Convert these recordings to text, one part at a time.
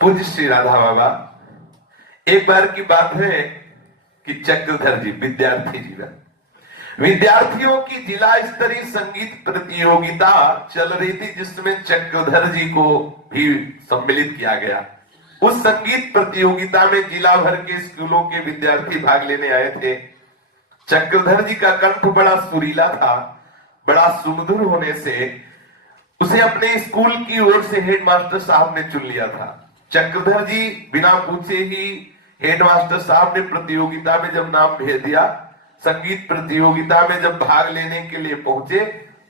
पूज्य श्री राधा बाबा, एक बार की बात है कि चक्रधर जी विद्यार्थी जीवन, विद्यार्थियों की जिला स्तरीय संगीत प्रतियोगिता चल रही थी, जिसमें चक्रधर जी को भी सम्मिलित किया गया। उस संगीत प्रतियोगिता में जिला भर के स्कूलों के विद्यार्थी भाग लेने आए थे। चक्रधर जी का कंठ बड़ा सुरीला था। बड़ा सुमधुर होने से उसे अपने स्कूल की ओर से हेडमास्टर साहब ने चुन लिया था। चक्रधर जी बिना पूछे ही हेडमास्टर साहब ने प्रतियोगिता में जब नाम भेज दिया, संगीत प्रतियोगिता में जब भाग लेने के लिए पहुंचे,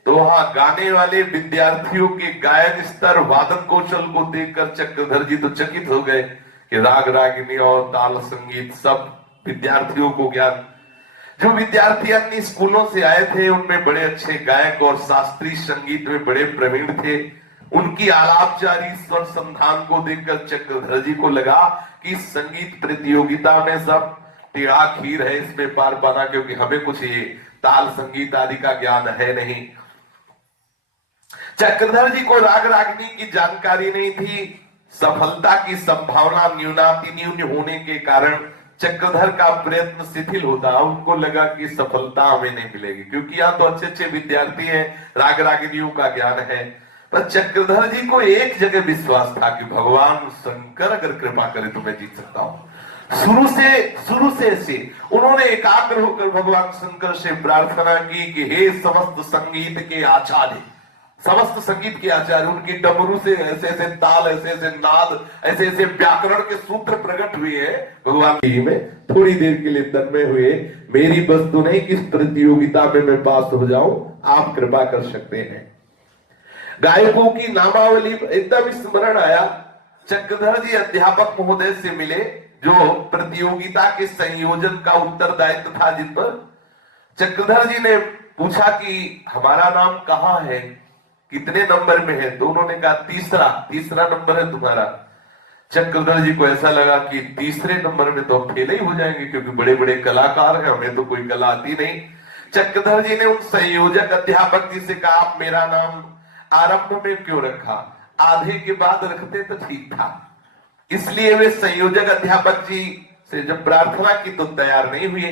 तो वहां गाने वाले विद्यार्थियों के गायन स्तर, वादन कौशल को देखकर चक्रधर जी तो चकित हो गए कि राग रागिनी और ताल संगीत सब विद्यार्थियों को ज्ञान। जो विद्यार्थी अन्य स्कूलों से आए थे उनमें बड़े अच्छे गायक और शास्त्रीय संगीत में बड़े प्रवीण थे। उनकी आलापचारी स्वर संधान को देखकर चक्रधर जी को लगा कि संगीत प्रतियोगिता में सब टेढ़ा खीर है, इसमें पार पाना, क्योंकि हमें कुछ ये ताल संगीत आदि का ज्ञान है नहीं। चक्रधर जी को राग रागिनी की जानकारी नहीं थी। सफलता की संभावना न्यूनातिन्यून होने के कारण चक्रधर का प्रयत्न शिथिल होता। उनको लगा कि सफलता हमें नहीं मिलेगी, क्योंकि यहाँ तो अच्छे अच्छे विद्यार्थी हैं, राग रागिनियों का ज्ञान है। पर चक्रधर जी को एक जगह विश्वास था कि भगवान शंकर अगर कृपा करे तो मैं जीत सकता हूं। शुरू से ऐसे उन्होंने एकाग्र होकर भगवान शंकर से प्रार्थना की कि हे समस्त संगीत के आचार्य, समस्त संगीत के आचार्य, उनकी डमरू से ऐसे ऐसे ताल, ऐसे ऐसे नाद, ऐसे ऐसे व्याकरण के सूत्र प्रकट हुए हैं भगवान जी में। थोड़ी देर के लिए तन्मय हुए, मेरी बस तो नहीं, इस प्रतियोगिता में मैं पास हो जाऊं, आप कृपा कर सकते हैं। गायकों की नामावली एकदम स्मरण आया। चक्रधर जी अध्यापक महोदय से मिले, जो प्रतियोगिता के संयोजन का उत्तरदायित्व था जिन पर। चक्रधर जी ने पूछा कि हमारा नाम कहाँ है, कितने नंबर में है? तो उन्होंने कहा तीसरा नंबर है तुम्हारा। चक्रधर जी को ऐसा लगा कि तीसरे नंबर में तो हम फेल ही हो जाएंगे, क्योंकि बड़े बड़े कलाकार हैं, हमें तो कोई कला आती नहीं। चक्रधर जी ने उन संयोजक अध्यापक जी से कहा, आप मेरा नाम आरंभ में क्यों रखा, आधे के बाद रखते तो ठीक था। इसलिए वे संयोजक अध्यापक जी से जब प्रार्थना की तो तैयार नहीं हुए।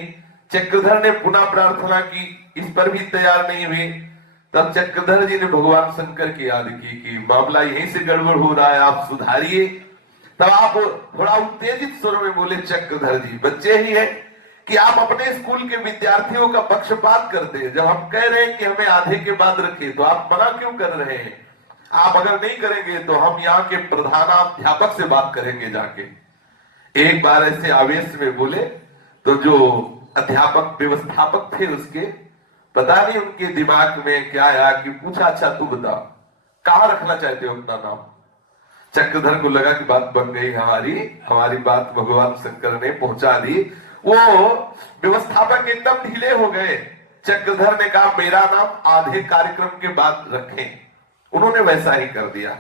चक्रधर ने पुनः प्रार्थना की, इस पर भी तैयार नहीं हुए। तब चक्रधर जी ने भगवान शंकर की याद की कि मामला यहीं से गड़बड़ हो रहा है, आप सुधारिए। तब आप थोड़ा उत्तेजित स्वर में बोले, चक्रधर जी बच्चे ही हैं कि आप अपने स्कूल के विद्यार्थियों का पक्षपात करते हैं। जब हम कह रहे हैं कि हमें आधे के बाद रखें, तो आप मना क्यों कर रहे हैं? आप अगर नहीं करेंगे तो हम यहाँ के प्रधानाध्यापक से बात करेंगे जाके। एक बार ऐसे आवेश में बोले तो जो अध्यापक व्यवस्थापक थे उसके, पता नहीं उनके दिमाग में क्या आया कि पूछा, अच्छा तू बता कहां रखना चाहते हो अपना नाम? चक्रधर को लगा कि बात बन गई, हमारी बात भगवान शंकर ने पहुंचा दी। वो व्यवस्थापक एकदम ढीले हो गए। चक्रधर ने कहा, मेरा नाम आधे कार्यक्रम के बाद रखें। उन्होंने वैसा ही कर दिया।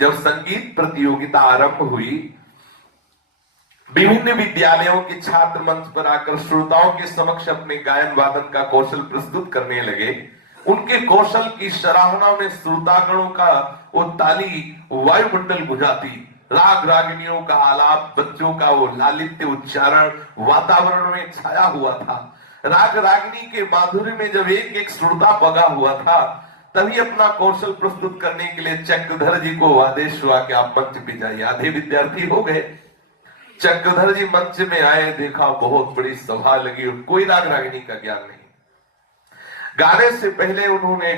जब संगीत प्रतियोगिता आरंभ हुई, विभिन्न विद्यालयों के छात्र मंच पर आकर श्रोताओं के समक्ष अपने गायन वादन का कौशल प्रस्तुत करने लगे। उनके कौशल की सराहना में श्रोतागणों का वो ताली वायुमंडल गुंजाती। राग रागिनियों का आलाप, बच्चों का वो लालित्य उच्चारण वातावरण में छाया हुआ था। राग रागिनी के माधुर्य में जब एक एक श्रोता पगा हुआ था, तभी अपना कौशल प्रस्तुत करने के लिए चक्रधर जी को आदेश हुआ कि आप मंच पे जाइए। आधे विद्यार्थी हो गए। चक्रधर जी मंच में आए, देखा बहुत बड़ी सभा लगी और कोई राग रागिनी का ज्ञान नहीं। गाने से पहले उन्होंने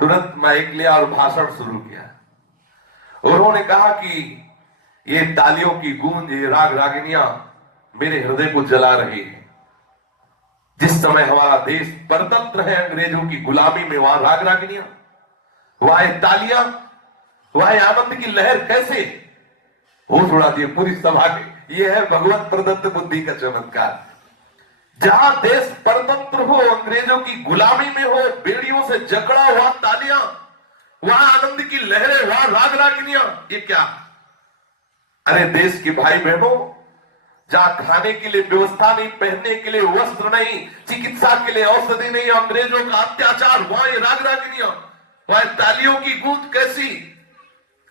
तुरंत माइक लिया और भाषण शुरू किया। उन्होंने कहा कि ये तालियों की गूंज, ये राग रागिनियां मेरे हृदय को जला रही है। जिस समय हमारा देश परतंत्र है अंग्रेजों की गुलामी में, वहां राग रागिनियां, वहां तालियां, वहां आनंद की लहर कैसे होश उड़ा दिए पूरी सभा के। यह है भगवत प्रदत्त बुद्धि का चमत्कार। जहां देश परतंत्र हो, अंग्रेजों की गुलामी में हो, बेड़ियों से जकड़ा हुआ तालियां, वहां आनंद की लहरें, वहां राग रागिनियां, ये क्या? अरे देश के भाई बहनों, जहां खाने के लिए व्यवस्था नहीं, पहनने के लिए वस्त्र नहीं, चिकित्सा के लिए औषधि नहीं, अंग्रेजों का अत्याचार, वहां ये राग रागिनियां, वहां तालियों की गूंज कैसी?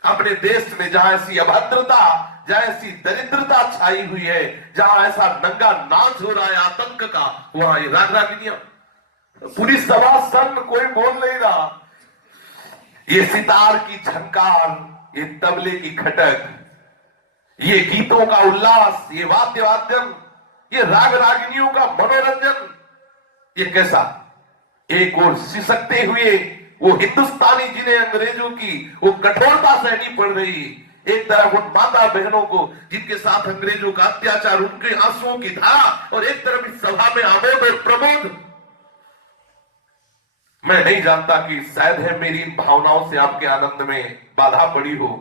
अपने देश में जहां ऐसी अभद्रता, जहां ऐसी दरिद्रता छाई हुई है, जहां ऐसा नंगा नाच हो रहा है आतंक का, वहां ये राग रागिनियां, पूरी सभा सन्न, कोई बोल नहीं रहा। ये सितार की झंकार, ये तबले की खटक, ये गीतों का उल्लास, ये वाद्य वाद्यम, ये राग रागिनियों का मनोरंजन, ये कैसा? एक ओर सिसकते हुए वो हिंदुस्तानी जिन्हें अंग्रेजों की वो कठोरता सहनी पड़ रही, एक तरफ उन माता बहनों को जिनके साथ अंग्रेजों का अत्याचार, उनके आंसुओं की धारा, और एक तरफ इस सभा में आमोद और प्रमोद। मैं नहीं जानता कि शायद है मेरी इन भावनाओं से आपके आनंद में बाधा पड़ी हो,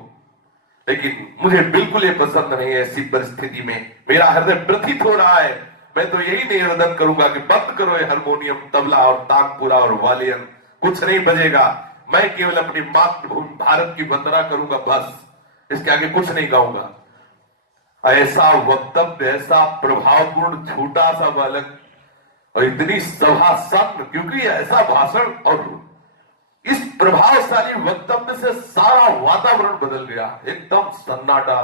लेकिन मुझे बिल्कुल ये पसंद नहीं है। ऐसी परिस्थिति में मेरा हृदय व्यथित हो रहा है। मैं तो यही निवेदन करूंगा कि बंद करो ये हारमोनियम, तबला और तानपुरा और वालियन, कुछ नहीं बजेगा। मैं केवल अपनी मातृभूमि भारत की वंदना करूंगा, बस, इसके आगे कुछ नहीं गाऊंगा। ऐसा वक्तव्य, ऐसा प्रभावपूर्ण छोटा सा बालक और इतनी सभा सन्न, क्योंकि ऐसा भाषण और इस प्रभावशाली वक्तव्य से सारा वातावरण बदल गया। एकदम सन्नाटा,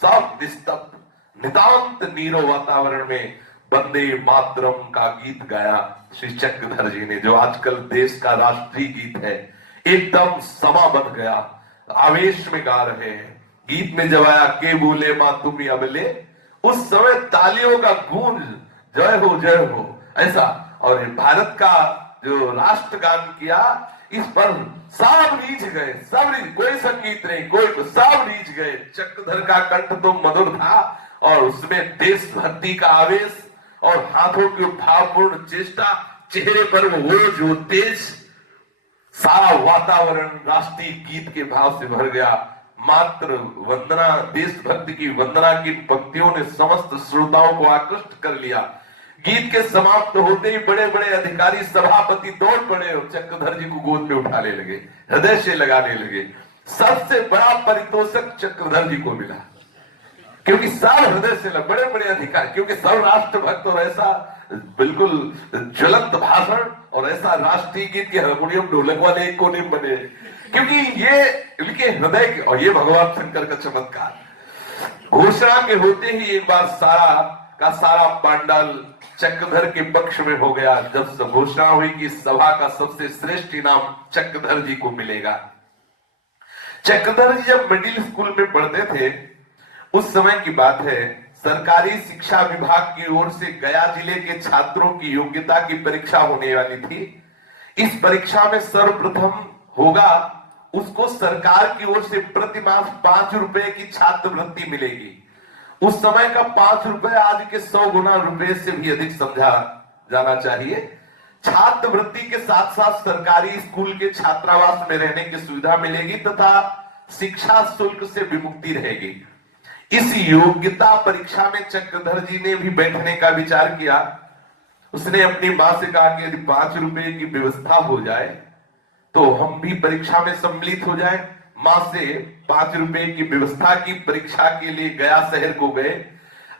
सब निस्तब्ध, नितांत नीरो वातावरण में वंदे मातरम का गीत गाया श्री चक्रधर जी ने, जो आजकल देश का राष्ट्रीय गीत है। एकदम समा बन गया, आवेश में गा रहे हैं। गीत में जब आया के बोले मां तुम अबले, उस समय तालियों का गूंज, जय हो ऐसा। और भारत का जो राष्ट्रगान किया, इस पर सब रीझ गए, सब रीझ, कोई संगीत नहीं, कोई, सब रीझ गए। चक्रधर का कंठ तो मधुर था, और उसमें देशभक्ति का आवेश और हाथों की भावपूर्ण चेष्टा, चेहरे पर वो जो तेज, सारा वातावरण राष्ट्रीय गीत के भाव से भर गया। मात्र वंदना, देशभक्ति की वंदना की पंक्तियों ने समस्त श्रोताओं को आकृष्ट कर लिया। गीत के समाप्त होते ही बड़े बड़े अधिकारी, सभापति दौड़ पड़े और चक्रधर जी को गोद में उठाने लगे, हृदय से लगाने लगे। सबसे बड़ा पारितोषिक चक्रधर जी को मिला, क्योंकि सब हृदय से लग, बड़े बड़े अधिकारी, क्योंकि सब राष्ट्रभक्त, और ऐसा बिल्कुल ज्वलंत भाषण, और ऐसा राष्ट्रीय गीत के हारमोनियम ढोलक वाले एक को नहीं बने, क्योंकि ये इनके हृदय के, और ये भगवान शंकर का चमत्कार। घोषणा के होते ही एक बार सारा का सारा पांडाल चक्रधर के पक्ष में हो गया, जब घोषणा हुई कि सभा का सबसे श्रेष्ठ इनाम चक्रधर जी को मिलेगा। चक्रधर जी जब मिडिल स्कूल में पढ़ते थे, उस समय की बात है, सरकारी शिक्षा विभाग की ओर से गया जिले के छात्रों की योग्यता की परीक्षा होने वाली थी। इस परीक्षा में सर्वप्रथम होगा उसको सरकार की ओर से प्रति माह 5 रुपए की छात्रवृत्ति मिलेगी। उस समय का 5 रुपए आज के 100 गुना रुपए से भी अधिक समझा जाना चाहिए। छात्रवृत्ति के साथ साथ सरकारी स्कूल के छात्रावास में रहने की सुविधा मिलेगी तथा शिक्षा शुल्क से विमुक्ति रहेगी। इस योग्यता परीक्षा में चक्रधर जी ने भी बैठने का विचार किया। उसने अपनी मां से कहा कि यदि 5 रुपए की व्यवस्था हो जाए तो हम भी परीक्षा में सम्मिलित हो जाए। मां से 5 रुपए की व्यवस्था की, परीक्षा के लिए गया शहर को गए।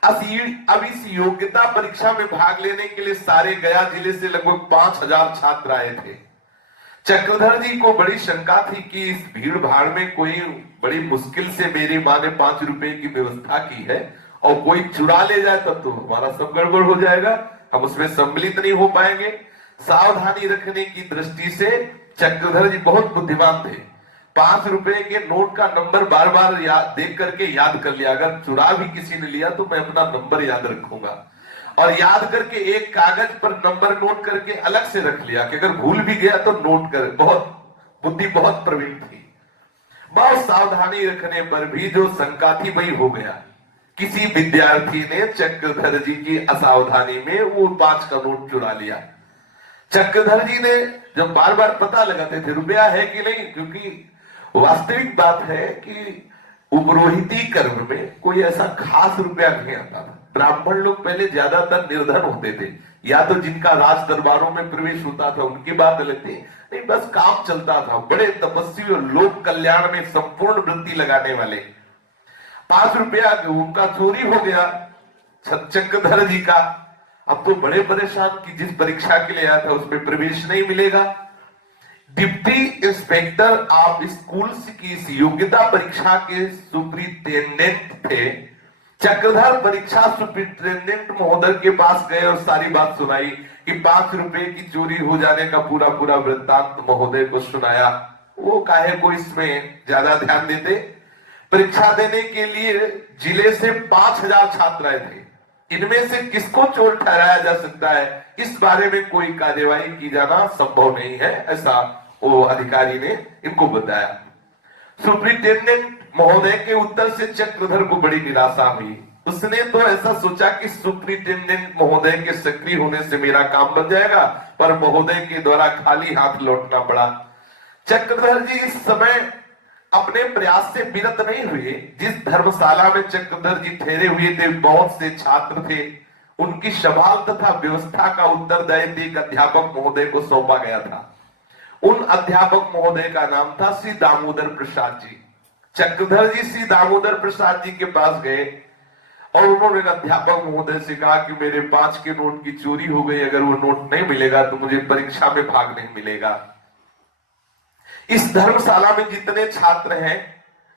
अब इस योग्यता परीक्षा में भाग लेने के लिए सारे गया जिले से लगभग 5000 छात्र आए थे। चक्रधर जी को बड़ी शंका थी कि इस भीड़ भाड़ में कोई बड़ी मुश्किल से मेरी मां ने 5 रुपए की व्यवस्था की है और कोई चुरा ले जाए तब तो हमारा सब गड़बड़ हो जाएगा, हम उसमें सम्मिलित नहीं हो पाएंगे। सावधानी रखने की दृष्टि से चक्रधर जी बहुत बुद्धिमान थे। 5 रुपए के नोट का नंबर बार बार देख करके याद कर लिया, अगर चुरा भी किसी ने लिया तो मैं अपना नंबर याद रखूंगा, और याद करके एक कागज पर नंबर नोट करके अलग से रख लिया कि अगर भूल भी गया तो नोट कर। बहुत बुद्धि, बहुत प्रवीण थी। बहुत सावधानी रखने पर भी जो शंका थी वही हो गया। किसी विद्यार्थी ने चक्रधर जी की असावधानी में वो 5 का नोट चुरा लिया। चक्रधर जी ने जब बार बार पता लगाते थे रुपया है कि नहीं, क्योंकि वास्तविक बात है कि उपरोहिती कर्म में कोई ऐसा खास रुपया नहीं आता था। ब्राह्मण लोग पहले ज्यादातर निर्धन होते थे, या तो जिनका राज दरबारों में प्रवेश होता था उनकी बात अलग थी, नहीं बस काम चलता था। बड़े तपस्वी और लोक कल्याण में संपूर्ण वृत्ति लगाने वाले। 5 रुपया उनका चोरी हो गया चक्रधर जी का। अब तो बड़े परेशान कि जिस परीक्षा के लिए आया था उसमें प्रवेश नहीं मिलेगा। डिप्टी इंस्पेक्टर आप स्कूल की इस योग्यता परीक्षा के सुपरिटेंडेंट थे। चक्रधर परीक्षा सुपरिटेंडेंट महोदय के पास गए और सारी बात सुनाई कि 5 रुपए की चोरी हो जाने का पूरा पूरा वृत्तांत महोदय को सुनाया। वो काहे को इसमें ज्यादा ध्यान देते। परीक्षा देने के लिए जिले से 5000 छात्र आए थे। इनमें से किसको चोर ठहराया जा सकता है, इस बारे में कोई कार्यवाही की जाना संभव नहीं है, ऐसा वो अधिकारी ने इनको बताया। सुपरिटेंडेंट महोदय के उत्तर से चक्रधर को बड़ी निराशा हुई। उसने तो ऐसा सोचा कि सुपरिटेंडेंट महोदय के सक्रिय होने से मेरा काम बन जाएगा, पर महोदय के द्वारा खाली हाथ लौटना पड़ा। चक्रधर जी इस समय अपने प्रयास से विरत नहीं हुए। जिस धर्मशाला में चक्रधर जी ठहरे हुए थे, बहुत से छात्र थे। उनकी संभाल तथा व्यवस्था का उत्तरदायित्व एक अध्यापक महोदय को सौंपा गया था। उन अध्यापक महोदय का नाम था श्री दामोदर प्रसाद जी। चक्रधर जी श्री दामोदर प्रसाद जी के पास गए और उन्होंने अध्यापक महोदय से कहा कि मेरे 5 के नोट की चोरी हो गई, अगर वो नोट नहीं मिलेगा तो मुझे परीक्षा में भाग नहीं मिलेगा। इस धर्मशाला में जितने छात्र हैं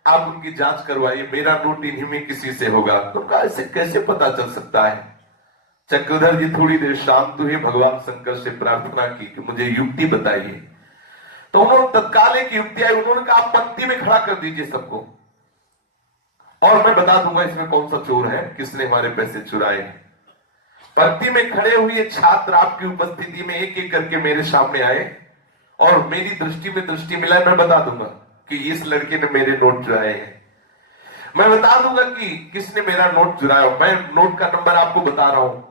आप उनकी जांच करवाइए, मेरा नोट इन्हीं में किसी से होगा। तो कहा ऐसे कैसे पता चल सकता है। चक्रधर जी थोड़ी देर शांत हुए, भगवान शंकर से प्रार्थना की कि मुझे युक्ति बताइए। तो उन्होंने तत्काल एक युक्ति आई। उन्होंने कहा आप पंक्ति में खड़ा कर दीजिए सबको, और मैं बता दूंगा इसमें कौन सा चोर है, किसने हमारे पैसे चुराए हैं। पंक्ति में खड़े हुए छात्र आपकी उपस्थिति में एक एक करके मेरे सामने आए और मेरी दृष्टि में दृष्टि मिलाए। मैं बता दूंगा कि इस लड़के ने मेरे नोट चुराए हैं। मैं बता दूंगा कि किसने मेरा नोट चुराया। मैं नोट का नंबर आपको बता रहा हूं,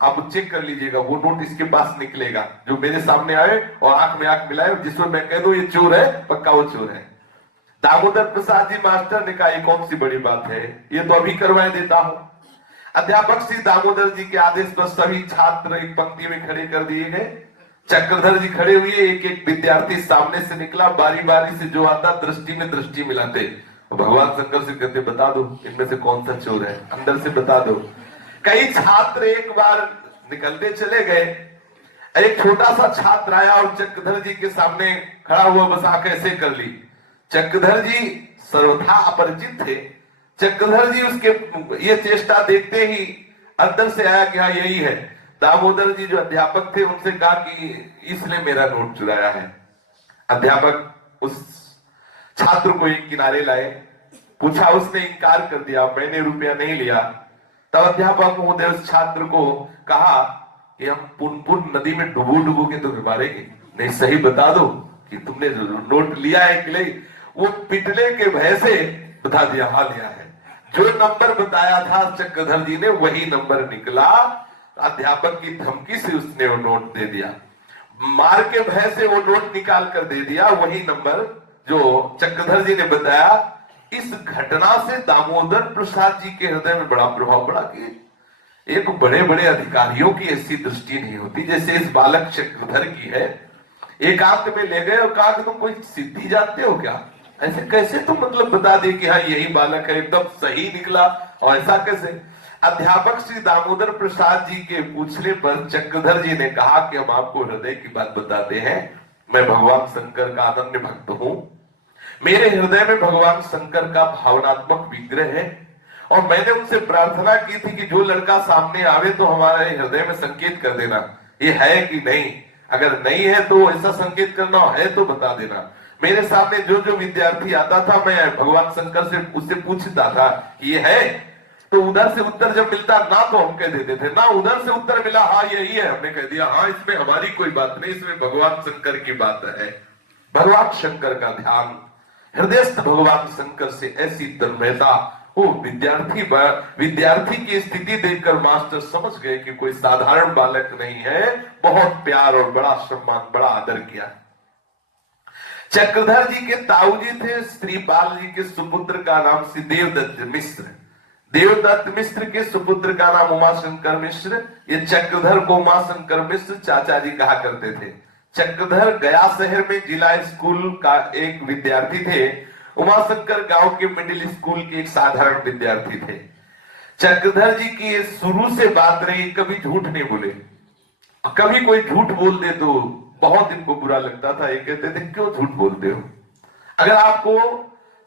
आप चेक कर लीजिएगा। वो नोट इसके पास निकलेगा जो मेरे सामने आए और आंख में आंख मिलाए, जिसमें मैं कह दूं ये चोर है, पक्का वो चोर है। दामोदर प्रसाद जी मास्टर ने कहा ये कौन सी बड़ी बात है, ये तो अभी करवाए देता हूं। अध्यापक श्री दामोदर जी के आदेश पर सभी छात्र एक पंक्ति में खड़े कर दिए गए। चक्रधर जी खड़े हुए, एक एक विद्यार्थी सामने से निकला, बारी बारी से जो आता दृष्टि में दृष्टि मिलाते। भगवान शंकर से कहते बता दो इनमें से कौन सा चोर है, अंदर से बता दो। कई छात्र एक बार निकलते चले गए। एक छोटा सा छात्र आया और चक्रधर जी के सामने खड़ा हुआ, बस आंख ऐसे कर ली। चक्रधर जी सर्वथा अपरिचित थे। चक्रधर जी उसके ये चेष्टा देखते ही अंदर से आया कि हाँ यही है। दामोदर जी जो अध्यापक थे उनसे कहा कि इसने मेरा नोट चुराया है। अध्यापक उस छात्र को एक किनारे लाए, पूछा, उसने इनकार कर दिया, मैंने रुपया नहीं लिया। तब अध्यापक महोदय उस छात्र को कहा कि हम पुन नदी में डुबो डुबो के तो मारेंगे, नहीं सही बता दो कि तुमने नोट लिया है कि नहीं। वो पिटने के भय से बता दिया हाँ लिया है। जो नंबर बताया था चक्रधर जी ने वही नंबर निकला। अध्यापक की धमकी से उसने वो नोट दे दिया, मार के भय से वो नोट निकाल कर दे दिया, वही नंबर जो चक्रधर जी ने बताया। इस घटना से दामोदर प्रसाद जी के हृदय में बड़ा प्रभाव पड़ा कि एक बड़े बड़े अधिकारियों की ऐसी दृष्टि नहीं होती जैसे इस बालक चक्रधर की है। एकांत में ले गए और कहा कि तुम कोई सिद्धि जानते हो क्या, ऐसे कैसे तुम मतलब बता दे कि हाँ यही बालक है, एकदम सही निकला, और ऐसा कैसे। अध्यापक श्री दामोदर प्रसाद जी के पूछने पर चक्रधर जी ने कहा कि हम आपको हृदय की बात बताते हैं। मैं भगवान शंकर का अनन्य भक्त हूं। मेरे हृदय में भगवान शंकर का भावनात्मक विग्रह है और मैंने उनसे प्रार्थना की थी कि जो लड़का सामने आवे तो हमारे हृदय में संकेत कर देना ये है कि नहीं, अगर नहीं है तो ऐसा संकेत करना, है तो बता देना। मेरे सामने जो जो विद्यार्थी आता था मैं भगवान शंकर से उससे पूछता था कि ये है, तो उधर से उत्तर जब मिलता ना तो हम कह देते थे, ना उधर से उत्तर मिला हाँ यही है, हमने कह दिया हाँ इसमें हमारी कोई बात नहीं, इसमें भगवान शंकर की बात है। भगवान शंकर का ध्यान, हृदयस्थ भगवान शंकर से ऐसी तन्मयता, वो विद्यार्थी की स्थिति देखकर मास्टर समझ गए कि कोई साधारण बालक नहीं है। बहुत प्यार और बड़ा सम्मान, बड़ा आदर किया। चक्रधर जी के ताऊ जी थे श्रीपाल जी के सुपुत्र का नाम श्री देवदत्त मिश्र। देवदत्त मिश्र के सुपुत्र का नाम उमाशंकर मिश्र। ये चक्रधर को उमाशंकर मिश्र चाचा जी कहा करते थे। चक्रधर गया शहर में जिला स्कूल का एक विद्यार्थी थे। उमाशंकर गांव के मिडिल स्कूल के एक साधारण विद्यार्थी थे। चक्रधर जी की शुरू से बात रही, कभी झूठ नहीं बोले। कभी कोई झूठ बोल दे तो बहुत इनको बुरा लगता था। ये कहते थे क्यों झूठ बोलते हो, अगर आपको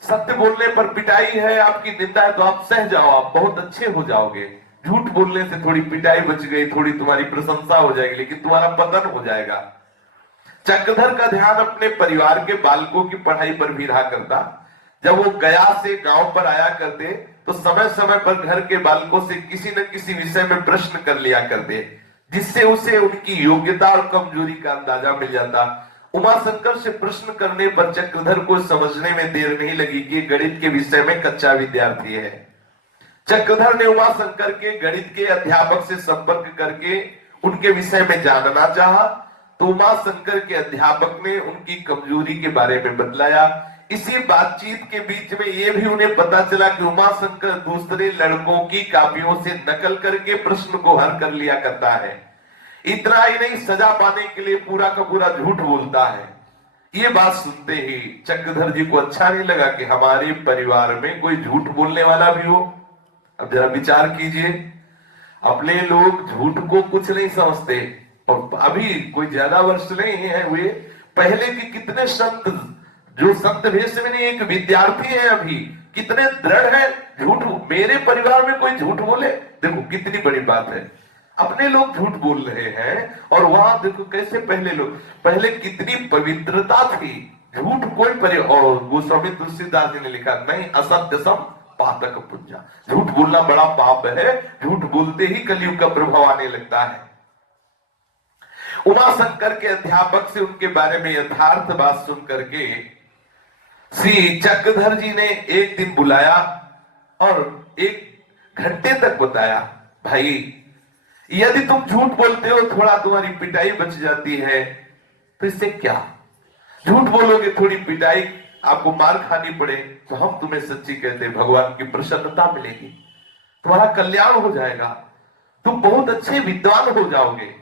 सत्य बोलने पर पिटाई है, आपकी निंदा है, तो आप सह जाओ, आप बहुत अच्छे हो जाओगे। झूठ बोलने से थोड़ी पिटाई बच गई, थोड़ी तुम्हारी प्रशंसा हो जाएगी, लेकिन तुम्हारा पतन हो जाएगा। चक्रधर का ध्यान अपने परिवार के बालकों की पढ़ाई पर भी रहा करता। जब वो गया से गांव पर आया करते तो समय समय पर घर के बालकों से किसी न किसी विषय में प्रश्न कर लिया करते, जिससे उसे उनकी योग्यता और कमजोरी का अंदाजा मिल जाता। उमाशंकर से प्रश्न करने पर चक्रधर को समझने में देर नहीं लगी कि गणित के विषय में कच्चा विद्यार्थी है। चक्रधर ने उमाशंकर के गणित के अध्यापक से संपर्क करके उनके विषय में जानना चाहा, तो उमाशंकर के अध्यापक ने उनकी कमजोरी के बारे में बतलाया। इसी बातचीत के बीच में यह भी उन्हें पता चला कि उमाशंकर दूसरे लड़कों की कापियों से नकल करके प्रश्न को हल कर लिया करता है। इतना ही नहीं, सजा पाने के लिए पूरा का पूरा झूठ बोलता है। ये बात सुनते ही चक्रधर जी को अच्छा नहीं लगा कि हमारे परिवार में कोई झूठ बोलने वाला भी हो। अब जरा विचार कीजिए, अपने लोग झूठ को कुछ नहीं समझते, और अभी कोई ज्यादा वर्ष नहीं है हुए, पहले के कितने संत जो संत भेष में नहीं, एक विद्यार्थी है अभी, कितने दृढ़ है झूठ। मेरे परिवार में कोई झूठ बोले, देखो कितनी बड़ी बात है। अपने लोग झूठ बोल रहे हैं, और वहां देखो कैसे पहले लोग, पहले कितनी पवित्रता थी। झूठ कोई और गोस्वामी तुलसीदास जी ने लिखा, नहीं असत्य सम पातक पुंजा, झूठ बोलना बड़ा पाप है। झूठ बोलते ही कलयुग का प्रभाव आने लगता है। उमाशंकर के अध्यापक से उनके बारे में यथार्थ बात सुन करके श्री चक्रधर जी ने एक दिन बुलाया और 1 घंटे तक बताया, भाई यदि तुम झूठ बोलते हो, थोड़ा तुम्हारी पिटाई बच जाती है, तो इससे क्या, झूठ बोलोगे थोड़ी पिटाई, आपको मार खानी पड़े, तो हम तुम्हें सच्ची कहते हैं, भगवान की प्रसन्नता मिलेगी, तुम्हारा कल्याण हो जाएगा, तुम बहुत अच्छे विद्वान हो जाओगे।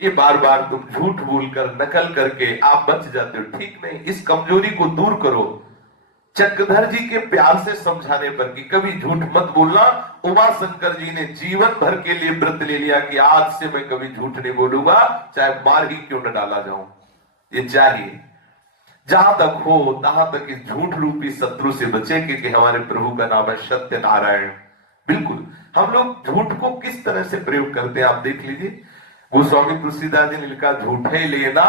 ये बार बार तुम झूठ बोलकर नकल करके आप बच जाते हो, ठीक नहीं, इस कमजोरी को दूर करो। चक्रधर जी के प्यार से समझाने पर कि कभी झूठ मत बोलना, उमाशंकर जी ने जीवन भर के लिए व्रत ले लिया कि आज से मैं कभी झूठ नहीं बोलूंगा, चाहे मार ही क्यों न डाला जाऊं। ये चाहिए जहां तक हो तहां तक इस झूठ रूपी शत्रु से बचे, क्योंकि हमारे प्रभु का नाम है सत्य नारायण। बिल्कुल, हम लोग झूठ को किस तरह से प्रयोग करते हैं आप देख लीजिए। गोस्वामी तुलसीदास जी ने लिखा, झूठे ही लेना,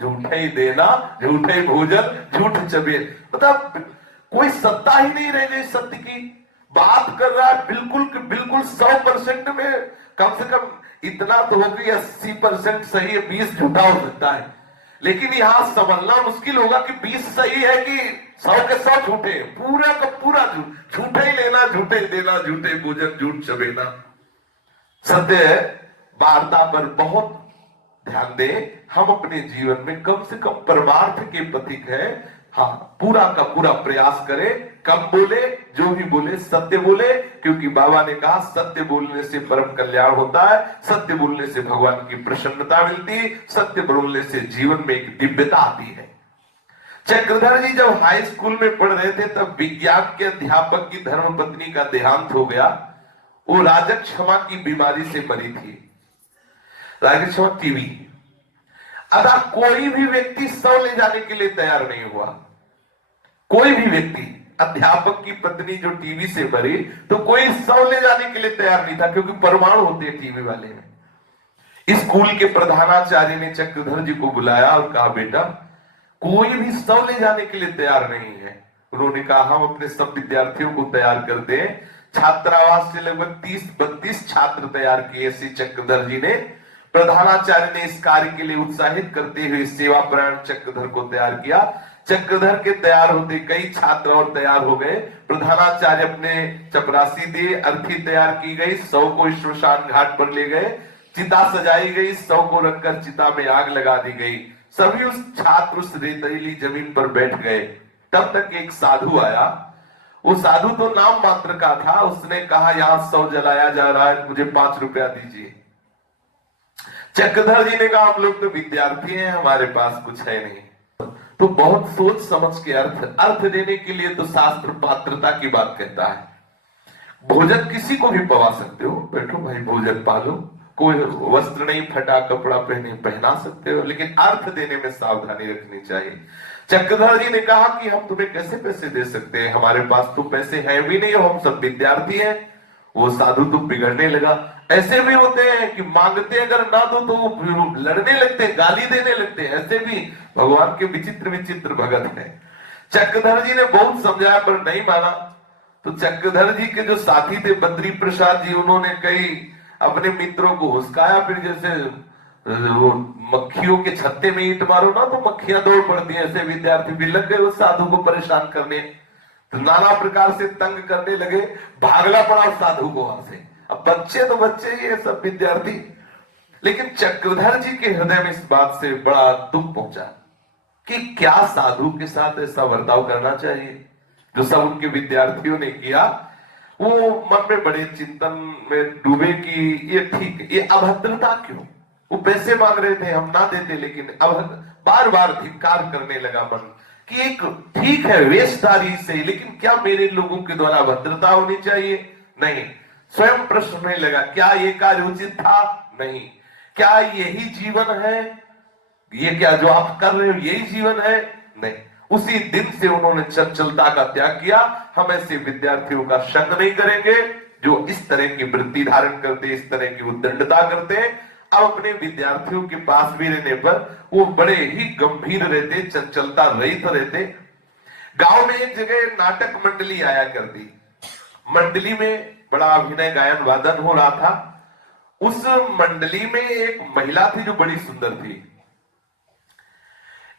झूठे ही देना, झूठे ही भोजन, झूठ चबेल। मतलब कोई सत्ता ही नहीं रह गई सत्य की। बात कर रहा है बिल्कुल 100% में कम से कम इतना तो हो गई 80% सही है, 20 झूठा हो सकता है। लेकिन यहां समझना मुश्किल होगा कि 20 सही है कि 100 के 100 झूठे, पूरा का पूरा झूठ। झूठे ही लेना, झूठे ही देना, झूठे भोजन, झूठ चबेना। सत्य वार्ता पर बहुत ध्यान दें, हम अपने जीवन में कम से कम परमार्थ के प्रतीक है। हाँ, पूरा का पूरा प्रयास करें, कम बोले, जो भी बोले सत्य बोले, क्योंकि बाबा ने कहा सत्य बोलने से परम कल्याण होता है, सत्य बोलने से भगवान की प्रसन्नता मिलती, सत्य बोलने से जीवन में एक दिव्यता आती है। चक्रधर जी जब हाई स्कूल में पढ़ रहे थे तब विज्ञान के अध्यापक की धर्मपत्नी का देहांत हो गया। वो राजक क्षमा की बीमारी से मरी थी, राजक क्षमा टीवी। अतः कोई भी व्यक्ति शव ले जाने के लिए तैयार नहीं हुआ, कोई भी व्यक्ति। अध्यापक की पत्नी जो टीवी से मरी तो कोई शव ले जाने के लिए तैयार नहीं था, क्योंकि परमाणु होते हैं टीवी वाले में। स्कूल के प्रधानाचार्य ने चक्रधर जी को बुलाया और कहा, बेटा कोई भी शव ले जाने के लिए तैयार नहीं है। उन्होंने कहा, हम अपने सब विद्यार्थियों को तैयार करते हैं। छात्रावास से लगभग 30-32 छात्र तैयार किए श्री चक्रधर जी ने। प्रधानाचार्य ने इस कार्य के लिए उत्साहित करते हुए सेवापरायण चक्रधर को तैयार किया। चक्रधर के तैयार होते कई छात्र और तैयार हो गए। प्रधानाचार्य अपने चपरासी दिए, अर्थी तैयार की गई, शव को श्मशान घाट पर ले गए, चिता सजाई गई, शव को रखकर चिता में आग लगा दी गई। सभी उस छात्र उस रेतीली जमीन पर बैठ गए। तब तक एक साधु आया। वो साधु तो नाम मात्र का था। उसने कहा, यहां शव जलाया जा रहा है, मुझे 5 रुपया दीजिए। चक्रधर जी ने कहा, हम लोग तो विद्यार्थी हैं, हमारे पास कुछ है नहीं। तो बहुत सोच समझ के अर्थ देने के लिए तो शास्त्र पात्रता की बात कहता है। भोजन किसी को भी पवा सकते हो, बैठो भाई भोजन पालो, कोई वस्त्र नहीं फटा कपड़ा पहने, पहना सकते हो, लेकिन अर्थ देने में सावधानी रखनी चाहिए। चक्रधर जी ने कहा कि हम तुम्हें कैसे पैसे दे सकते हैं, हमारे पास तो पैसे हैं भी नहीं, हम सब विद्यार्थी हैं। वो साधु तो बिगड़ने लगा। ऐसे भी होते हैं कि मांगते अगर ना दो तो वो लड़ने लगते हैं, गाली देने लगते हैं। ऐसे भी भगवान के विचित्र विचित्र भगत हैं। चक्रधर जी ने बहुत समझाया पर नहीं माना। तो चक्रधर जी के जो साथी थे बद्री प्रसाद जी, उन्होंने कई अपने मित्रों को हुस्काया। फिर जैसे वो मक्खियों के छत्ते में ईंट मारो ना तो मक्खियां दौड़ पड़ती है, ऐसे विद्यार्थी भी लग गए उस साधु को परेशान करने, तो नाना प्रकार से तंग करने लगे। भागला पड़ा साधु को वहां से। अब बच्चे तो बच्चे ही है सब विद्यार्थी, लेकिन चक्रधर जी के हृदय में इस बात से बड़ा दुख पहुंचा कि क्या साधु के साथ ऐसा बर्ताव करना चाहिए जो सब उनके विद्यार्थियों ने किया। वो मन में बड़े चिंतन में डूबे कि ये ठीक है, ये अभद्रता क्यों। वो पैसे मांग रहे थे, हम ना देते, लेकिन अब बार बार धिक्कार करने लगा मन कि एक ठीक है वेशधारी से, लेकिन क्या मेरे लोगों के द्वारा अभद्रता होनी चाहिए? नहीं। स्वयं प्रश्न होने लगा, क्या ये कार्य उचित था? नहीं। क्या यही जीवन है? ये क्या जो आप कर रहे हो यही जीवन है? नहीं। उसी दिन से उन्होंने चंचलता का त्याग किया। हम ऐसे विद्यार्थियों का संग नहीं करेंगे जो इस तरह की वृत्ति धारण करते, इस तरह की उद्दंडता करते। अब अपने विद्यार्थियों के पास भी रहने पर वो बड़े ही गंभीर रहते, चंचलता रहित रहते। गांव में एक जगह नाटक मंडली आया करती। मंडली में बड़ा अभिनय गायन वादन हो रहा था। उस मंडली में एक महिला थी जो बड़ी सुंदर थी।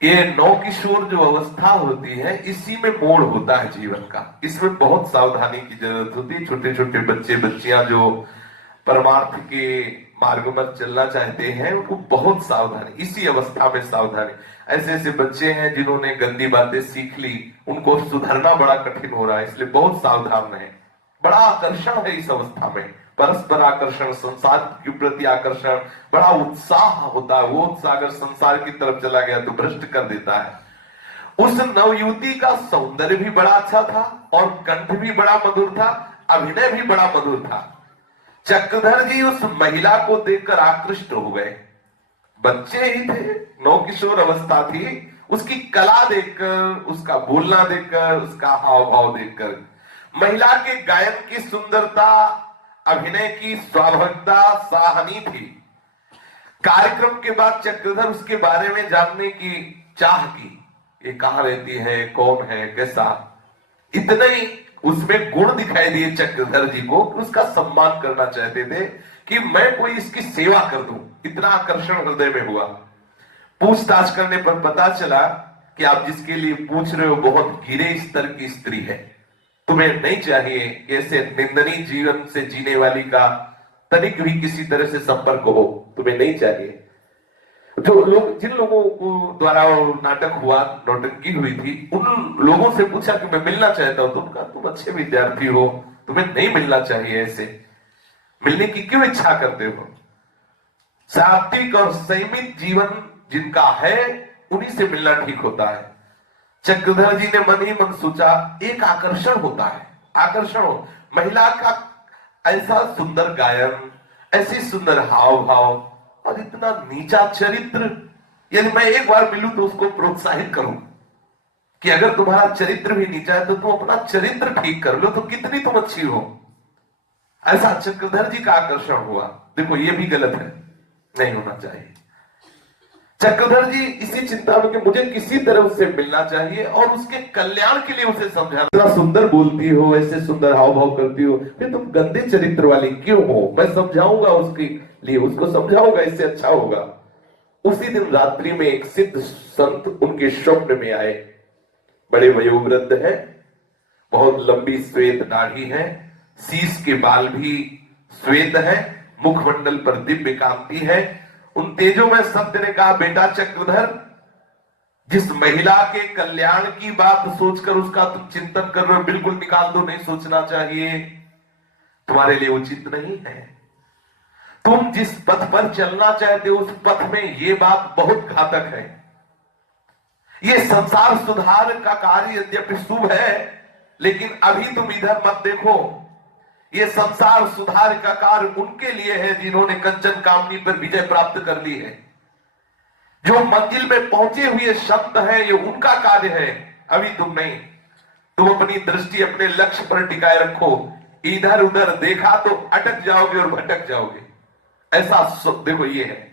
ये नवकिशोर जो अवस्था होती है, इसी में मोड़ होता है जीवन का। इसमें बहुत सावधानी की जरूरत होती है। छोटे छोटे बच्चे बच्चियां जो परमार्थ के मार्ग पर चलना चाहते हैं उनको बहुत सावधानी, इसी अवस्था में सावधानी। ऐसे ऐसे बच्चे हैं जिन्होंने गंदी बातें सीख ली, उनको सुधरना बड़ा कठिन हो रहा है, इसलिए बहुत सावधान रहे। बड़ा आकर्षण है इस अवस्था में, परस्पर आकर्षण, संसार के प्रति आकर्षण, बड़ा उत्साह होता है। वो उत्साह अगर संसार की तरफ चला गया तो भ्रष्ट कर देता है। उस नवयुवती का सौंदर्य भी बड़ा अच्छा था और कंठ भी बड़ा मधुर था, अभिनय भी बड़ा मधुर था। चक्रधर जी उस महिला को देखकर आकृष्ट हो गए। बच्चे ही थे, नवकिशोर अवस्था थी। उसकी कला देखकर, उसका बोलना देखकर, उसका हाव भाव देखकर, महिला के गायन की सुंदरता, अभिनय की स्वाभाविकता सराहनीय थी। कार्यक्रम के बाद चक्रधर उसके बारे में जानने की चाह की, ये कहां रहती है, कौन है, कैसा। इतने ही उसमें गुण दिखाई दिए चक्रधर जी को कि उसका सम्मान करना चाहते थे कि मैं कोई इसकी सेवा कर दूं। इतना आकर्षण हृदय में हुआ। पूछताछ करने पर पता चला कि आप जिसके लिए पूछ रहे हो बहुत गिरे स्तर की स्त्री है, तुम्हें नहीं चाहिए ऐसे निंदनीय जीवन से जीने वाली का तनिक भी किसी तरह से संपर्क हो, तुम्हें नहीं चाहिए। जो लोग, जिन लोगों को द्वारा नाटक हुआ, नौटंकी हुई थी, उन लोगों से पूछा कि मैं मिलना चाहता हूं, तो उनका तुम अच्छे विद्यार्थी हो, तुम्हें नहीं मिलना चाहिए, ऐसे मिलने की क्यों इच्छा करते हो? सात्विक और संयमित जीवन जिनका है उन्हीं से मिलना ठीक होता है। चक्रधर जी ने मन ही मन सोचा, एक आकर्षण होता है, आकर्षण हो, महिला का ऐसा सुंदर गायन, ऐसी सुंदर हाव भाव और इतना नीचा चरित्र, यदि मैं एक बार मिलूं तो उसको प्रोत्साहित करूं कि अगर तुम्हारा चरित्र भी नीचा है तो तुम अपना चरित्र ठीक कर लो तो कितनी तुम अच्छी हो। ऐसा चक्रधर जी का आकर्षण हुआ। देखो ये भी गलत है, नहीं होना चाहिए। चक्रधर जी इसी चिंता में कि मुझे किसी तरह उससे मिलना चाहिए और उसके कल्याण के लिए उसे समझाना। इतना सुंदर बोलती हो, ऐसे सुंदर हाव भाव करती हो, फिर तुम गंदे चरित्र वाली क्यों हो? मैं समझाऊंगा उसके लिए, उसको समझाऊंगा, इससे अच्छा होगा। उसी दिन रात्रि में एक सिद्ध संत उनके स्वप्न में आए। बड़े वयोवृद्ध है, बहुत लंबी श्वेत दाढ़ी है, शीश के बाल भी श्वेत है, मुखमंडल पर दिव्य कांति है। उन तेजों में सत्य ने कहा, बेटा चक्रधर, जिस महिला के कल्याण की बात सोचकर उसका तुम चिंतन कर रहे हो, बिल्कुल निकाल दो, नहीं सोचना चाहिए, तुम्हारे लिए उचित नहीं है। तुम जिस पथ पर चलना चाहते हो उस पथ में ये बात बहुत घातक है। ये संसार सुधार का कार्य यद्यपि शुभ है, लेकिन अभी तुम इधर मत देखो। ये संसार सुधार का कार्य उनके लिए है जिन्होंने कंचन कामनी पर विजय प्राप्त कर ली है। जो मंजिल में पहुंचे हुए संत है, ये उनका कार्य है, अभी तुम नहीं। तुम अपनी दृष्टि अपने लक्ष्य पर टिकाए रखो, इधर उधर देखा तो अटक जाओगे और भटक जाओगे। ऐसा देखो, ये है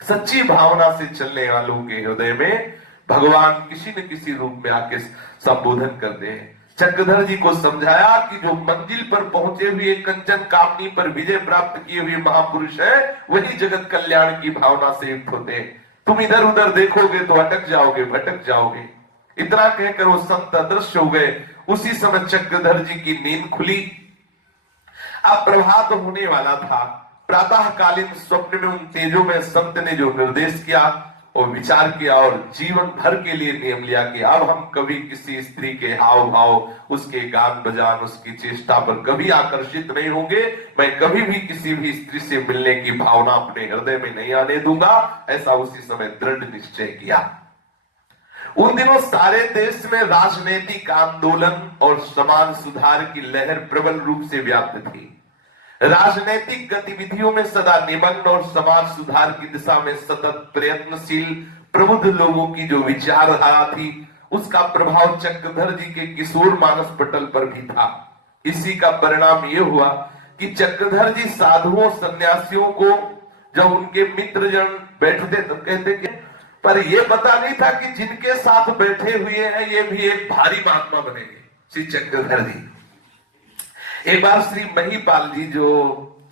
सच्ची भावना से चलने वालों के हृदय में भगवान किसी न किसी रूप में आके संबोधन करते हैं। चक्रधर जी को समझाया कि जो मंजिल पर पहुंचे हुए कंचन कामनी पर विजय प्राप्त किए हुए महापुरुष है, वही जगत कल्याण की भावना से युक्त होते हैं। तुम इधर उधर देखोगे तो अटक जाओगे, भटक जाओगे। इतना कहकर वो संत अदृश्य हो गए। उसी समय चक्रधर जी की नींद खुली। अब प्रभात होने वाला था। प्रातःकालीन स्वप्न में उन तेजों में संत ने जो निर्देश किया और विचार किया और जीवन भर के लिए नियम लिया कि अब हम कभी किसी स्त्री के हाव भाव, उसके गान बजान, उसकी चेष्टा पर कभी आकर्षित नहीं होंगे। मैं कभी भी किसी भी स्त्री से मिलने की भावना अपने हृदय में नहीं आने दूंगा। ऐसा उसी समय दृढ़ निश्चय किया। उन दिनों सारे देश में राजनीतिक आंदोलन और समाज सुधार की लहर प्रबल रूप से व्याप्त थी। राजनीतिक गतिविधियों में सदा निमग्न और समाज सुधार की दिशा में सतत प्रयत्नशील प्रबुद्ध लोगों की जो विचारधारा थी, उसका प्रभाव चक्रधर जी के किशोर मानस पटल पर भी था। इसी का परिणाम यह हुआ कि चक्रधर जी साधुओं सन्यासियों को जब उनके मित्रजन बैठते तो कहते कि पर यह पता नहीं था कि जिनके साथ बैठे हुए हैं ये भी एक भारी महात्मा बनेंगे। श्री चक्रधर जी, एक बार श्री महिपाल जी जो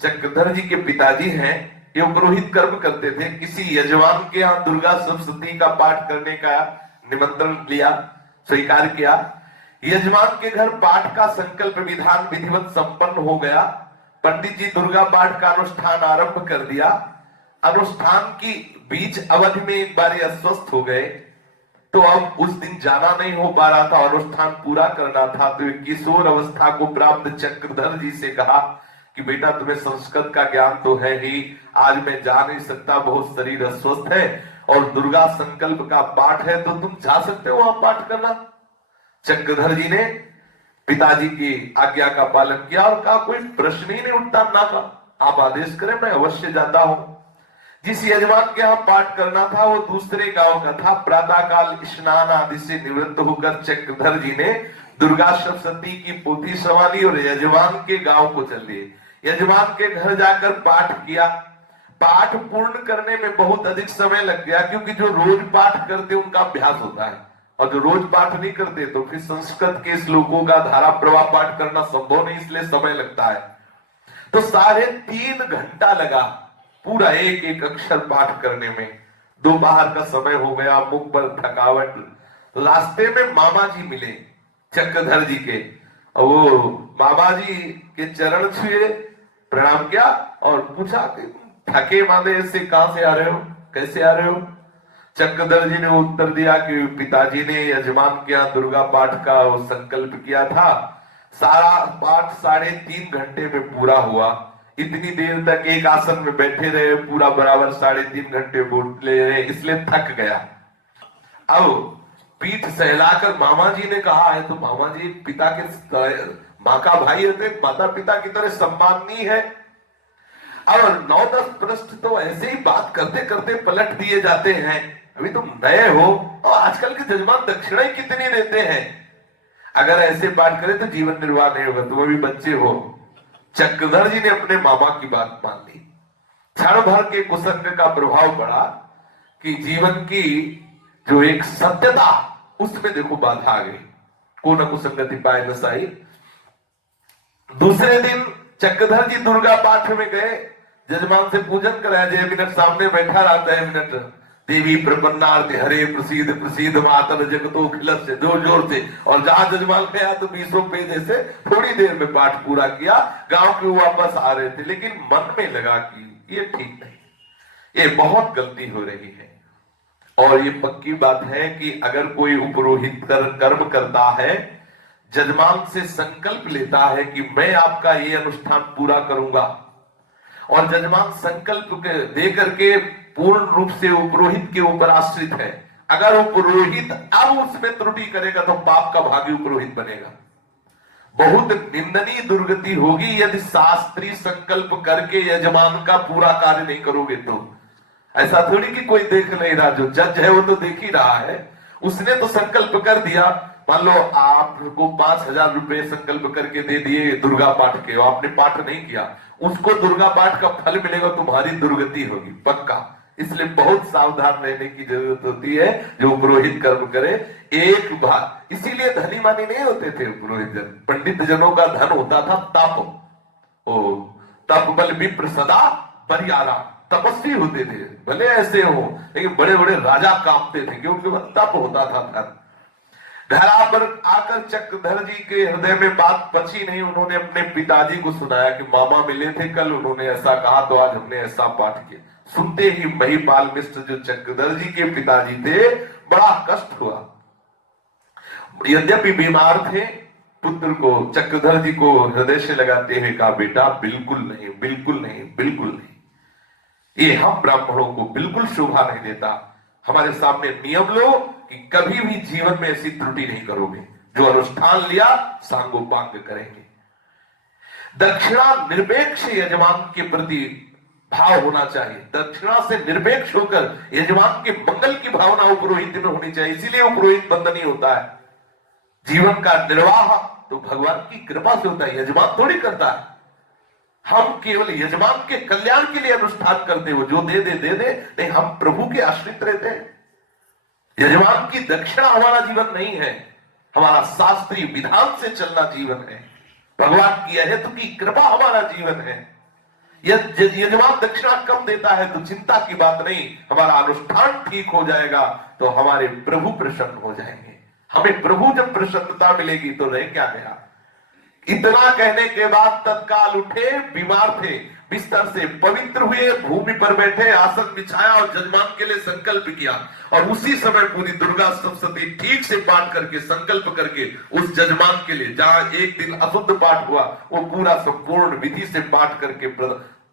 चक्रधर जी के पिताजी हैं, ये पुरोहित कर्म करते थे। किसी यजमान के यहाँ दुर्गा सप्तशती का पाठ करने का निमंत्रण लिया, स्वीकार किया। यजमान के घर पाठ का संकल्प विधान विधिवत संपन्न हो गया। पंडित जी दुर्गा पाठ का अनुष्ठान आरंभ कर दिया। अनुष्ठान की बीच अवधि में एक बार अस्वस्थ हो गए, तो अब उस दिन जाना नहीं हो पा रहा था, अनुष्ठान पूरा करना था। तो किशोर अवस्था को प्राप्त चक्रधर जी से कहा कि बेटा तुम्हें संस्कृत का ज्ञान तो है ही, आज मैं जा नहीं सकता, बहुत शरीर अस्वस्थ है और दुर्गा संकल्प का पाठ है, तो तुम जा सकते हो वहां पाठ करना। चक्रधर जी ने पिताजी की आज्ञा का पालन किया और कहा कोई प्रश्न ही नहीं उठता, ना का आप आदेश करें, मैं अवश्य जाता हूं। जिस यजमान के यहाँ पाठ करना था वो दूसरे गांव का था। प्रातःकाल स्नान आदि से निवृत्त होकर चक्रधर जी ने दुर्गा सप्तशती की पोथी संभाली और यजमान के गांव को चल दिए। यजमान के घर जाकर पाठ किया। पाठ पूर्ण करने में बहुत अधिक समय लग गया, क्योंकि जो रोज पाठ करते उनका अभ्यास होता है और जो रोज पाठ नहीं करते तो फिर संस्कृत के श्लोकों का धारा प्रवाह पाठ करना संभव नहीं, इसलिए समय लगता है। तो 3.5 घंटा लगा पूरा एक एक अक्षर पाठ करने में। दोपहर का समय हो गया, मुख पर थकावट। रास्ते में मामा जी मिले चक्रधर जी के, और वो मामा जी के चरण छुए, प्रणाम किया और पूछा कि थके मांदे से कहां से आ रहे हो, कैसे आ रहे हो। चक्रधर जी ने उत्तर दिया कि पिताजी ने यजमान के यहाँ दुर्गा पाठ का संकल्प किया था, सारा पाठ 3.5 घंटे में पूरा हुआ। इतनी देर तक एक आसन में बैठे रहे, पूरा बराबर 3.5 घंटे बोल ले रहे, इसलिए थक गया। अब पीठ सहलाकर मामा जी ने कहा है, तो मामा जी पिता के माँ का भाई है, माता पिता की तरह सम्माननीय है। और 9-10 पृष्ठ तो ऐसे ही बात करते करते पलट दिए जाते हैं। अभी तुम नए हो और आजकल के जजमान दक्षिणा ही कितनी देते हैं, अगर ऐसे पाठ करें तो जीवन निर्वाह नहीं होगा, तुम अभी बच्चे हो। चक्रधर जी ने अपने मामा की बात मान ली। क्षण भर के कुसंग का प्रभाव पड़ा कि जीवन की जो एक सत्यता, उसमें देखो बाधा आ गई। को न कुसंगति पाए न साई। दूसरे दिन चक्रधर जी दुर्गा पाठ में गए, जजमान से पूजन कराया। 6 मिनट सामने बैठा रहा, 6 मिनट देवी प्रपन्नार्थ हरे प्रसिद्ध प्रसिद्ध मातर जगतो खिलत से जोर जोर से, और जहां जजमान गया तो 20 पेज से थोड़ी देर में पाठ पूरा किया। गांव के वापस आ रहे थे, लेकिन मन में लगा कि ये ठीक नहीं, ये बहुत गलती हो रही है। और ये पक्की बात है कि अगर कोई उपरोहित कर्म करता है, जजमान से संकल्प लेता है कि मैं आपका ये अनुष्ठान पूरा करूंगा, और जजमान संकल्प दे करके पूर्ण रूप से उपरोहित के ऊपर आश्रित है, अगर उपरोहित अब उसमें त्रुटि करेगा तो पाप का भागी उपरोहित बनेगा। बहुत निंदनीय दुर्गति होगी यदि शास्त्री संकल्प करके यजमान का पूरा कार्य नहीं करोगे तो। ऐसा थोड़ी कि कोई देख नहीं रहा, जो जज है वो तो देख ही रहा है। उसने तो संकल्प कर दिया, मान लो आपको 5,000 रुपए संकल्प करके दे दिए दुर्गा पाठ के, आपने पाठ नहीं किया, उसको दुर्गा पाठ का फल मिलेगा, तुम्हारी दुर्गति होगी पक्का। इसलिए बहुत सावधान रहने की जरूरत होती है जो पुरोहित कर्म करे। एक बार इसीलिए धनी मानी नहीं होते थे पुरोहित जन, पंडित जनों का धन होता था तप। ओ तप बल विप्र सदा बरियारा, तपस्वी होते थे, भले ऐसे हो लेकिन बड़े बड़े राजा कांपते थे क्योंकि उनके पास तप होता था धन। घर पर आकर चक्रधर जी के हृदय में बात पची नहीं, उन्होंने अपने पिताजी को सुनाया कि मामा मिले थे कल, उन्होंने ऐसा कहा तो आज हमने ऐसा पाठ किया। सुनते ही महिपाल मिश्र जो चक्रधर जी के पिताजी थे, बड़ा कष्ट हुआ। यद्यपि बीमार थे, पुत्र को चक्रधर जी को हृदय से लगाते हुए कहा, बेटा बिल्कुल नहीं, बिल्कुल नहीं, बिल्कुल नहीं, ये हम ब्राह्मणों को बिल्कुल शोभा नहीं देता। हमारे सामने नियम लो कि कभी भी जीवन में ऐसी त्रुटि नहीं करोगे, जो अनुष्ठान लिया सांगोपांग करेंगे। दक्षिणा निरपेक्ष यजमान के प्रति भाव होना चाहिए, दक्षिणा से निरपेक्ष होकर यजमान के मंगल की भावना पुरोहित में होनी चाहिए, इसीलिए वो पुरोहित बंधनी होता है। जीवन का निर्वाह तो भगवान की कृपा से होता है, यजमान थोड़ी करता है। हम केवल यजमान के कल्याण के लिए अनुष्ठान करते हो, जो दे दे दे दे, नहीं हम प्रभु के आश्रित रहते हैं। यजमान की दक्षिणा हमारा जीवन नहीं है, हमारा शास्त्रीय विधान से चलना जीवन है, भगवान की अहेतु की कृपा हमारा जीवन है। यजमान दक्षिणा कम देता है तो चिंता की बात नहीं, हमारा अनुष्ठान ठीक हो जाएगा तो हमारे प्रभु प्रसन्न हो जाएंगे। हमें प्रभु जब प्रसन्नता मिलेगी तो रह क्या गया। इतना कहने के बाद तत्काल उठे, बीमार थे, बिस्तर से पवित्र हुए, भूमि पर बैठे, आसन बिछाया और जजमान के लिए संकल्प किया। और उसी समय पूरी दुर्गा सप्तशती ठीक से पाठ करके संकल्प करके उस जजमान के लिए, जहां एक दिन अशुद्ध पाठ हुआ, वो पूरा संपूर्ण विधि से पाठ करके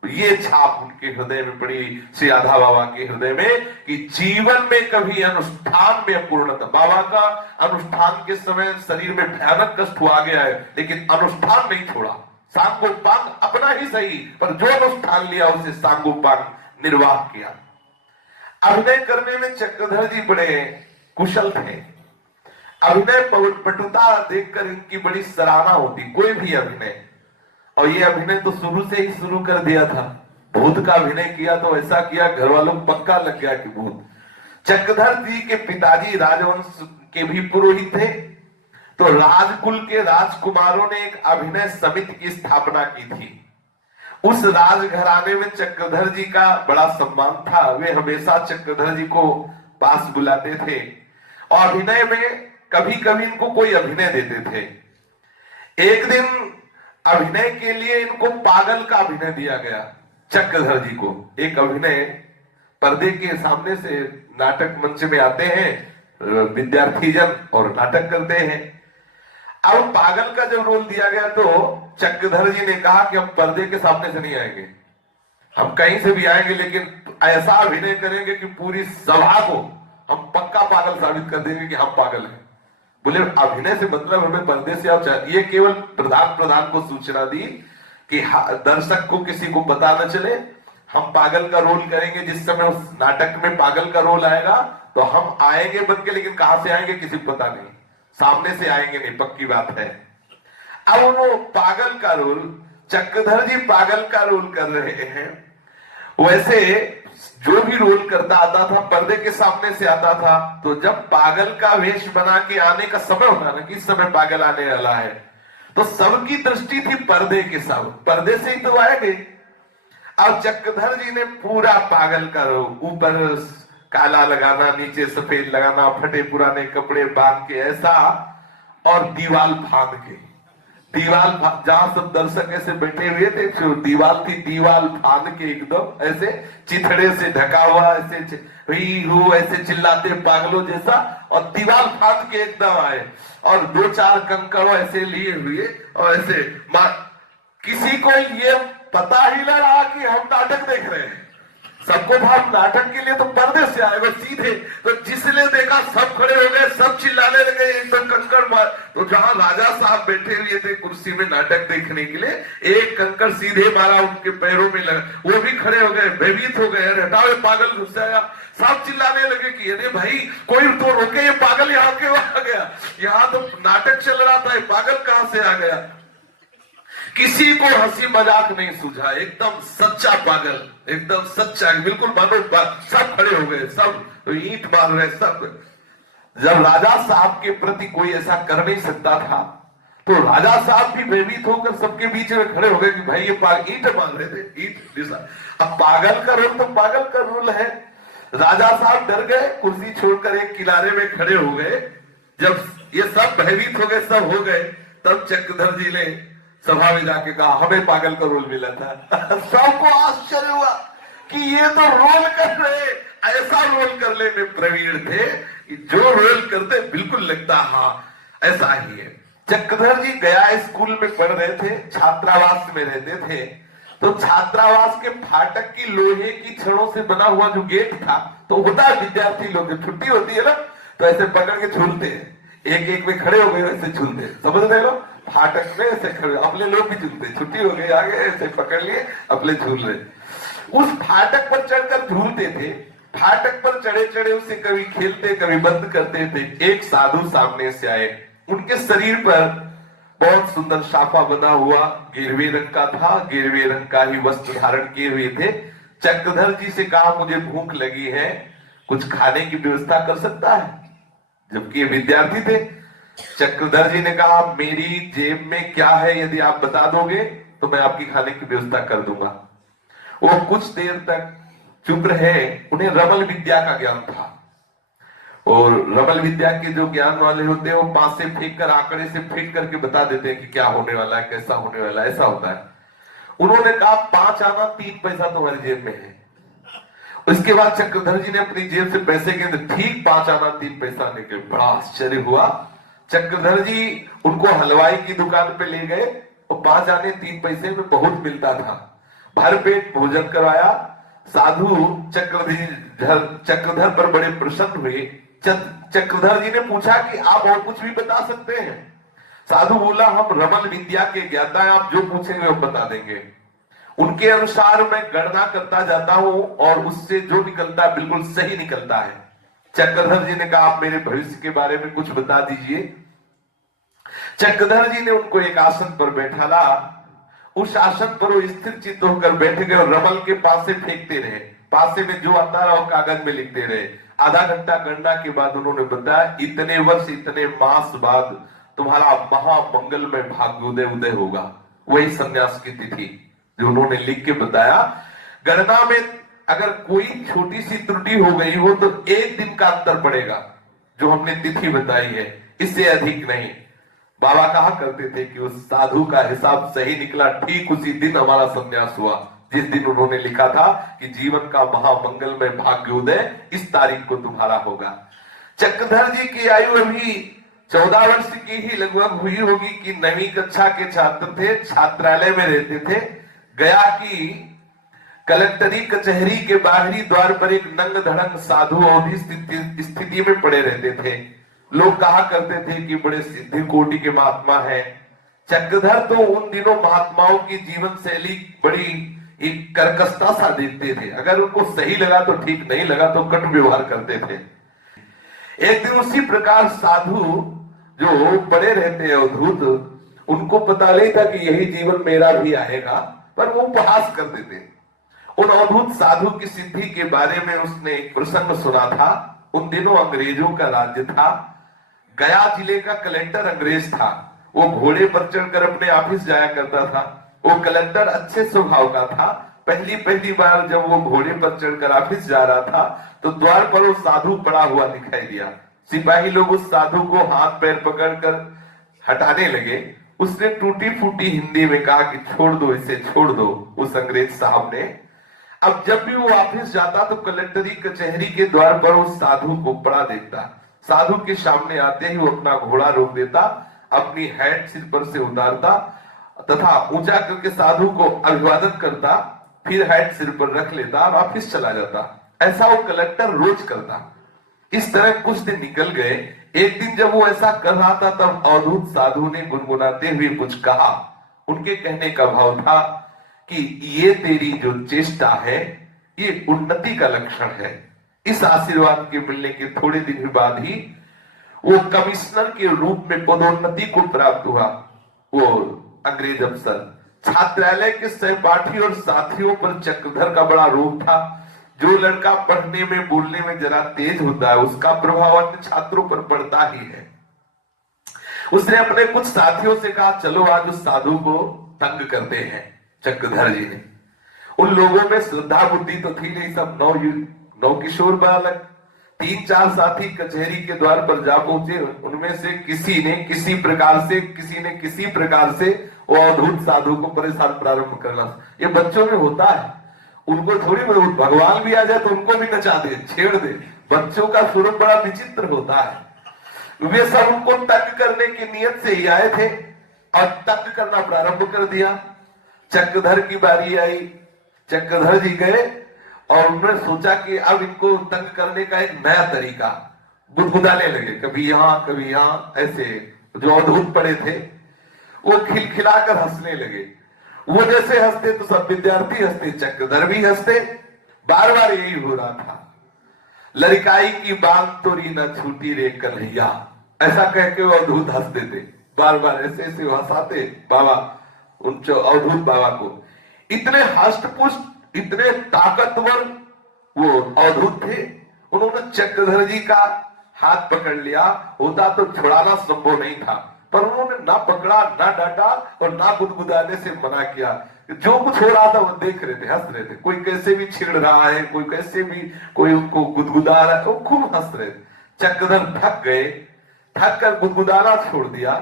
ये छाप उनके हृदय में पड़ी, श्री राधा बाबा के हृदय में, कि जीवन में कभी अनुष्ठान में अपूर्णता। बाबा का अनुष्ठान के समय शरीर में भयानक कष्ट हुआ गया है, लेकिन अनुष्ठान नहीं छोड़ा। सांगोपांग अपना ही सही, पर जो अनुष्ठान लिया उसे सांगोपांग निर्वाह किया। अभिनय करने में चक्रधर जी बड़े कुशल थे। अभिनय पटुता देखकर इनकी बड़ी सराहना होती, कोई भी अभिनय। और ये अभिनय तो शुरू से ही शुरू कर दिया था, भूत का अभिनय किया तो ऐसा किया घर वालों को पक्का लग गया कि भूत। चक्रधर जी के पिताजी राजवंश के भी पुरोहित थे, तो राजकुल के राजकुमारों ने एक अभिनय समिति की स्थापना की थी। उस राजघराने में चक्रधर जी का बड़ा सम्मान था, वे हमेशा चक्रधर जी को पास बुलाते थे और अभिनय में कभी कभी इनको कोई अभिनय देते थे। एक दिन अभिनय के लिए इनको पागल का अभिनय दिया गया। चक्रधर जी को एक अभिनय, पर्दे के सामने से नाटक मंच में आते हैं विद्यार्थी जन और नाटक करते हैं। अब पागल का जब रोल दिया गया तो चक्रधर जी ने कहा कि हम पर्दे के सामने से नहीं आएंगे, हम कहीं से भी आएंगे लेकिन ऐसा अभिनय करेंगे कि पूरी सभा को हम पक्का पागल साबित कर देंगे कि हम पागल हैं। बोले अभिनय से मतलब हमें पर्दे से आप, ये केवल प्रधान को सूचना दी कि दर्शक को किसी को पता न चले, हम पागल का रोल करेंगे। जिस समय उस नाटक में पागल का रोल आएगा तो हम आएंगे बन के, लेकिन कहां से आएंगे किसी को पता नहीं, सामने से आएंगे नहीं, पक्की बात है। अब वो पागल का रोल, चक्रधर जी पागल का रोल कर रहे हैं। वैसे जो भी रोल करता आता था पर्दे के सामने से आता था, तो जब पागल का वेश बना के आने का समय होता ना कि इस समय पागल आने वाला है, तो सबकी दृष्टि थी पर्दे के, सब पर्दे से ही तो आएंगे। अब चक्रधर जी ने पूरा पागल का रोल, ऊपर काला लगाना, नीचे सफेद लगाना, फटे पुराने कपड़े बांध के ऐसा, और दीवाल फांद के, दीवाल जहां सब दर्शक ऐसे बैठे हुए थे, दीवाल थी, दीवाल फांद के एकदम ऐसे चिथड़े से ढका हुआ, ऐसे चिल्लाते पागलों जैसा, और दीवाल फांद के एकदम आए और 2-4 कंकड़ ऐसे लिए हुए और ऐसे किसी को ये पता ही न रहा कि हम नाटक देख रहे हैं। सबको था नाटक के लिए तो पर्दे से आए वो सीधे, तो जिसने देखा सब खड़े हो गए, सब चिल्लाने लगे एकदम कंकड़ मार। तो जहां राजा साहब बैठे हुए थे कुर्सी में नाटक देखने के लिए, एक कंकड़ सीधे मारा उनके पैरों में लगा, वो भी खड़े हो गए, भयभीत हो गए, अरे हटाओ पागल घुस आया। सब चिल्लाने लगे कि अरे भाई कोई तो रोके, ये पागल यहाँ क्यों आ गया, यहाँ तो नाटक चल रहा था, ये पागल कहां से आ गया। किसी को हंसी मजाक नहीं सूझा, एकदम सच्चा पागल, एकदम सच्चा, बिल्कुल मानो सब खड़े हो गए, सब ईंट मार रहे सब। जब राजा साहब के प्रति कोई ऐसा कर नहीं सकता था, तो राजा साहब भी भयभीत होकर सबके बीच में खड़े हो गए कि भाई ये ईंट मार रहे थे, ईंट। अब पागल का रोल तो पागल का रोल है। राजा साहब डर गए, कुर्सी छोड़कर एक किनारे में खड़े हो गए। जब ये सब भयभीत हो गए, सब हो गए, तब चक्रधर जी ने सभा में जाके कहा हमें पागल का रोल मिला था। सबको आश्चर्य हुआ कि ये तो रोल कर रहे, ऐसा रोल करने में प्रवीण थे, जो रोल करते बिल्कुल लगता हाँ ऐसा ही है। चक्रधर जी गया स्कूल में पढ़ रहे थे, छात्रावास में रहते थे। तो छात्रावास के फाटक की लोहे की छड़ों से बना हुआ जो गेट था, तो होता है विद्यार्थी लोग छुट्टी होती है ना, तो ऐसे पकड़ के झूलते हैं, एक एक में खड़े हो गए वैसे झूलते, समझ रहे लोग, फाटक में ऐसे खड़े, अपने लोग भी झूलते, छुट्टी हो गई आगे ऐसे पकड़ लिए अपने झूल रहे। उस फाटक पर चढ़कर झूलते थे। फाटक पर चढ़े चढ़े उसे कभी खेलते कभी बंद करते थे। एक साधु सामने से आए, उनके शरीर पर बहुत सुंदर साफा बना हुआ गेरुए रंग का था, गेरुए रंग का ही वस्त्र धारण किए हुए थे। चक्रधर जी से कहा मुझे भूख लगी है, कुछ खाने की व्यवस्था कर सकता है, जबकि ये विद्यार्थी थे। चक्रधर जी ने कहा मेरी जेब में क्या है यदि आप बता दोगे तो मैं आपकी खाने की व्यवस्था कर दूंगा। वो कुछ देर तक चुप रहे। उन्हें रमल विद्या का ज्ञान था, और रमल विद्या के जो ज्ञान वाले होते हैं वो पास से फेंक कर, आंकड़े से फेंक करके बता देते हैं कि क्या होने वाला है, कैसा होने वाला है, ऐसा होता है। उन्होंने कहा 5 आना 3 पैसा तुम्हारी जेब में है। उसके बाद चक्रधर जी ने अपनी जेब से पैसे गिने, ठीक 5 आना 3 पैसा निकले। बड़ा आश्चर्य हुआ। चक्रधर जी उनको हलवाई की दुकान पे ले गए, और 5 आने 3 पैसे में बहुत मिलता था। भर पेट भोजन करवाया। साधु चक्रधर पर बड़े प्रसन्न हुए। चक्रधर जी ने पूछा कि आप और कुछ भी बता सकते हैं। साधु बोला हम रमल विद्या के ज्ञाता हैं, आप जो पूछेंगे वो बता देंगे। उनके अनुसार मैं गणना करता जाता हूं और उससे जो निकलता है बिल्कुल सही निकलता है। चक्रधर जी ने कहा आप मेरे भविष्य के बारे में कुछ बता दीजिए। चक्रधर जी ने उनको एक आसन पर बैठाला। उस आसन पर वो स्थिर चित्त होकर बैठ गए और रमल के पासे फेंकते रहे। पासे में जो आता रहा कागज में लिखते रहे। आधा घंटा गणना के बाद उन्होंने बताया इतने वर्ष इतने मास बाद तुम्हारा महामंगल में भाग्योदय उदय होगा। वही संन्यास की तिथि जो उन्होंने लिख के बताया। गणना में अगर कोई छोटी सी त्रुटि हो गई हो तो 1 दिन का अंतर पड़ेगा, जो हमने तिथि बताई है, इससे अधिक नहीं। बाबा कहा करते थे कि उस साधु का हिसाब सही निकला, ठीक उसी दिन हमारा संन्यास हुआ जिस दिन उन्होंने लिखा था कि जीवन का महामंगल में भाग्योदय इस तारीख को तुम्हारा होगा। चक्रधर जी की आयु अभी 14 वर्ष की ही लगभग हुई होगी कि 9वीं कक्षा के छात्र थे, छात्रालय में रहते थे। गया की कलेक्टरी कचहरी के बाहरी द्वार पर एक नंग धड़ंग साधु अवधि स्थिति में पड़े रहते थे। लोग कहा करते थे कि बड़े सिद्धि कोटि के महात्मा हैं। चक्रधर तो उन दिनों महात्माओं की जीवन शैली बड़ी एक कर्कशता सा देखते थे। अगर उनको सही लगा तो ठीक, नहीं लगा तो कट व्यवहार करते थे। एक दिन उसी प्रकार साधु जो पड़े रहते अवधूत, उनको पता नहीं था कि यही जीवन मेरा भी आएगा, पर वो उपहास कर देते। उन अवधूत साधु की सिद्धि के बारे में उसने एक प्रसंग सुना था। उन दिनों अंग्रेजों का राज्य था। गया जिले का कलेक्टर अंग्रेज था। वो घोड़े पर चढ़कर अपने ऑफिस जाया करता था। वो कलेक्टर अच्छे स्वभाव का था। पहली बार जब वो घोड़े पर चढ़कर ऑफिस जा रहा था तो द्वार पर वो साधु पड़ा हुआ दिखाई दिया। सिपाही लोग उस साधु को हाथ पैर पकड़कर हटाने लगे। उसने टूटी फूटी हिंदी में कहा कि छोड़ दो इसे, छोड़ दो, उस अंग्रेज साहब ने। अब जब भी वो ऑफिस जाता तो कलेक्टरी कचहरी के द्वार पर उस साधु को पड़ा देखता। साधु के सामने आते ही वो अपना घोड़ा रोक देता, अपनी हैट सिर पर से उतारता तथा ऊंचा करके साधु को अभिवादन करता फिर हैट सिर पर रख लेता और ऑफिस चला जाता। ऐसा वो कलेक्टर रोज करता। इस तरह कुछ दिन निकल गए। एक दिन जब वो ऐसा कर रहा था तब अवधूत साधु ने गुनगुनाते हुए कुछ कहा। उनके कहने का भाव था कि ये तेरी जो चेष्टा है ये उन्नति का लक्षण है। इस आशीर्वाद के मिलने के थोड़े दिन बाद ही वो कमिश्नर के रूप में पदोन्नति को प्राप्त हुआ। वो अंग्रेज अफसर छात्रालय के सहपाठी और साथियों पर चक्रधर का बड़ा रोब था। जो लड़का पढ़ने में बोलने में जरा तेज होता है उसका प्रभाव अन्य छात्रों पर पड़ता ही है। उसने अपने कुछ साथियों से कहा चलो आज उस साधु को तंग करते हैं। चक्रधर जी ने, उन लोगों में श्रद्धा बुद्धि तो थी नहीं, सब नौ किशोर बालक। 3-4 साथी कचहरी के द्वार पर जा पहुंचे। उनमें से किसी ने किसी प्रकार से वो अवधूत साधु को परेशान प्रारंभ करना। ये बच्चों में होता है, उनको थोड़ी भगवान भी आ जाए तो उनको भी नचा दे, छेड़ दे। बच्चों का स्वरूप बड़ा विचित्र होता है। वे सब उनको तंग करने की नियत से ही आए थे और तंग करना प्रारंभ कर दिया। चक्रधर की बारी आई। चक्रधर जी गए और उन्होंने सोचा कि अब इनको तंग करने का एक नया तरीका। गुदगुदाने लगे, कभी यहां ऐसे। जो अवधूत पड़े थे वो खिलखिलाकर हंसने लगे। वो जैसे हंसते तो सब विद्यार्थी हंसते, चक्रधर भी हंसते। बार बार यही हो रहा था। लड़काई की बात तोरी न छूटी रे कन्हैया, ऐसा कह के वो अवधूत हंस देते। बार बार ऐसे ऐसे हंसाते बाबा, उन अवधूत बाबा को। इतने हष्टपुष्ट, इतने ताकतवर वो अवधूत थे। उन्होंने चक्रधर जी का हाथ पकड़ लिया। होता तो छुड़ाना संभव नहीं था, पर उन्होंने ना पकड़ा, ना डांटा और ना गुदगुदाने से मना किया। जो कुछ हो रहा था वो देख रहे थे, हंस रहे थे। कोई कैसे भी छेड़ रहा है, कोई कैसे भी कोई उनको गुदगुदा रहा है, वो खूब हंस रहे थे। चक्रधर थक गए, थक कर गुदगुदाना छोड़ दिया।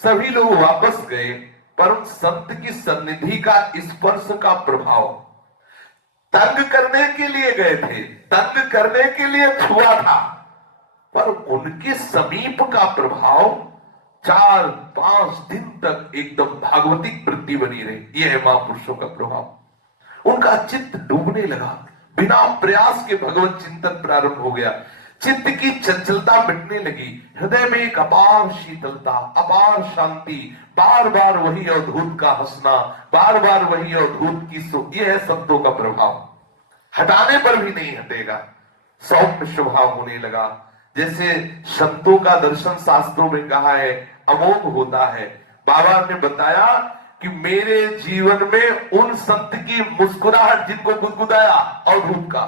सभी लोग वापस गए, पर उन संत की सन्निधि का स्पर्श का प्रभाव, तंग करने के लिए गए थे, तंग करने के लिए छुआ था, पर उनके समीप का प्रभाव 4-5 दिन तक एकदम भागवतिक वृत्ति बनी रही। यह है महापुरुषों का प्रभाव। उनका चित्त डूबने लगा। बिना प्रयास के भगवत चिंतन प्रारंभ हो गया। चित्त की चंचलता मिटने लगी। हृदय में एक अपार शीतलता, अपार शांति। बार बार वही अवधूत का हंसना, बार बार वही अवधूत की यह है संतों का प्रभाव। हटाने पर भी नहीं हटेगा। सौम्य स्वभाव होने लगा। जैसे संतों का दर्शन शास्त्रों में कहा है अमोघ होता है। बाबा ने बताया कि मेरे जीवन में उन संत की मुस्कुराहट जिनको गुदगुदाया अवधूत का,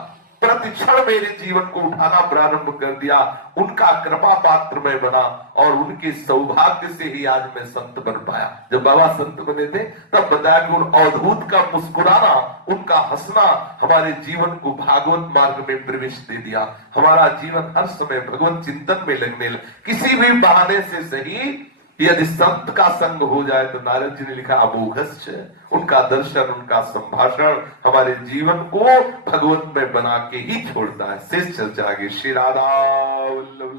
प्रतिक्षण मेरे जीवन को उठाना प्रारंभ कर दिया। उनका कृपा पात्र मैं बना और उनके सौभाग्य से ही आज मैं संत बन पाया। जब बाबा संत बने थे तब बताया कि उन अवधूत का मुस्कुराना, उनका हंसना हमारे जीवन को भागवत मार्ग में प्रवेश दे दिया। हमारा जीवन हर समय भगवत चिंतन में लगने लगा। किसी भी बहाने से सही, यदि संत का संग हो जाए तो नारद जी ने लिखा अमोघश्च, उनका दर्शन, उनका संभाषण हमारे जीवन को भगवत में बना के ही छोड़ता है। शेष चर्चा आगे। श्री राधा वल्लभ।